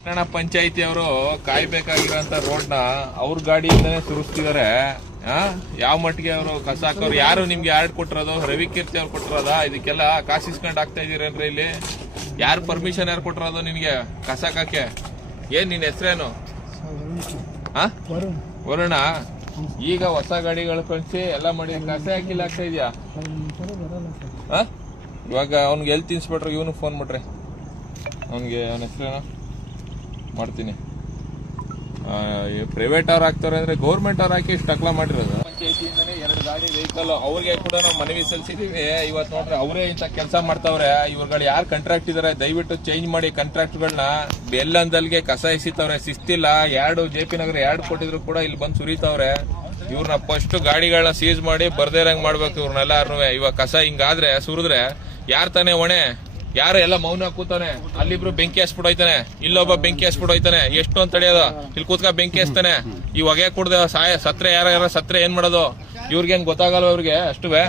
ಪಟ್ಟಣ ಪಂಚಾಯತಿ ಅವರು ಕಾಯ್ಬೇಕಾಗಿರೋಂತ ರೋಡ್ನ ಅವ್ರ ಗಾಡಿಯಿಂದನೇ ಸುರಿಸ್ತಿದಾರೆ ಆ, ಯಾವ ಮಟ್ಟಿಗೆ ಅವರು ಕಸ ಹಾಕೋರು, ಯಾರು ನಿಮ್ಗೆ ಯಾರ್ಡ್ ಕೊಟ್ಟಿರೋದು ರವಿ ಕೀರ್ತಿ ಅವ್ರು ಕೊಟ್ಟಿರೋದ? ಇದಕ್ಕೆಲ್ಲ ಕಾಸು ಆಗ್ತಾ ಇದೀರೇನ್ರಿ ಇಲ್ಲಿ? ಯಾರು ಪರ್ಮಿಷನ್ ಯಾರು ಕೊಟ್ಟಿರೋದು ನಿನ್ಗೆ ಕಸ ಹಾಕಕ್ಕೆ? ಏನ್ ನಿನ್ ಹೆಸರೇನು? ವರುಣ. ಈಗ ಹೊಸ ಗಾಡಿಗಳು ಕಳಿಸಿ ಎಲ್ಲ ಮಾಡಿ ಕಸ ಹಾಕಿಲ್ಲ ಆಗ್ತಾ ಇದೆಯಾ? ಇವಾಗ ಅವ್ನಿಗೆ ಹೆಲ್ತ್ ಇವನು ಫೋನ್ ಮಾಡ್ರಿ. ಅವ್ನಿಗೆ ಅವನ ಹೆಸರೇನು? ಮಾಡ್ತೀನಿ. ಪ್ರೈವೇಟ್ ಅವ್ರು ಹಾಕ್ತಾರೆ ಅಂದ್ರೆ ಗೌರ್ಮೆಂಟ್ ಅವ್ರು ಹಾಕಿ ಇಷ್ಟು ಅಕ್ಲ ಮಾಡಿರೋದು. ಪಂಚಾಯತಿಯಿಂದನೇ ಎರಡು ಗಾಡಿ ವೆಹಿಕಲ್ ಅವ್ರಿಗೆ ಕೂಡ ನಾವು ಮನವಿ ಸಲ್ಲಿಸಿದೀವಿ. ಇವತ್ತು ನೋಡ್ರೆ ಅವರೇ ಇಂಥ ಕೆಲಸ ಮಾಡ್ತಾವ್ರೆ. ಇವ್ರುಗಳು ಯಾರು ಕಾಂಟ್ರಾಕ್ಟ್ ಇದಾರೆ, ದಯವಿಟ್ಟು ಚೇಂಜ್ ಮಾಡಿ ಕಾಂಟ್ರಾಕ್ಟ್ಗಳನ್ನ ಬೆಲ್ಲಂದಲ್ಗೆ ಕಸ ಎಸಿತವ್ರೆ. ಸಿಸ್ತಿಲ್ಲ ಎರಡು ಜೆ ಪಿ ನಗರ ಎರಡು ಕೊಟ್ಟಿದ್ರು ಕೂಡ ಇಲ್ಲಿ ಬಂದು ಸುರಿತಾವ್ರೆ. ಇವ್ರನ್ನ ಫಸ್ಟ್ ಗಾಡಿಗಳನ್ನ ಸೀಸ್ ಮಾಡಿ ಬರ್ದೇ ಇರಂಗೆ ಮಾಡ್ಬೇಕು ಇವ್ರನ್ನೆಲ್ಲಾರು ಇವಾಗ ಕಸ ಹಿಂಗಾದ್ರೆ, ಸುರಿದ್ರೆ ಯಾರ್ ತಾನೇ ಹೊಣೆ? ಯಾರು ಎಲ್ಲ ಮೌನ ಕೂತಾನೆ? ಅಲ್ಲಿಬ್ರು ಬೆಂಕಿ ಹಚ್ಬಿಟ್ಟು ಇಲ್ಲೊಬ್ಬ ಬೆಂಕಿ ಹಚ್ಬಿಟ್ಟು ಹೋಯ್ತಾನೆ. ಎಷ್ಟು ಅಂತ ತಡೆಯೋದು? ಇಲ್ಲಿ ಕೂತ್ಕ ಬೆಂಕಿ ಹಚ್ತಾನೆ ಈ ಹೊಗೆ ಕುಡ್ದ ಸಾಯ ಸತ್ರೆ ಯಾರ ಯಾರ ಸತ್ರೆ ಏನ್ ಮಾಡೋದು? ಇವ್ರಿಗೇನ್ ಗೊತ್ತಾಗಲ್ಲ ಇವ್ರಿಗೆ ಅಷ್ಟುವೆ?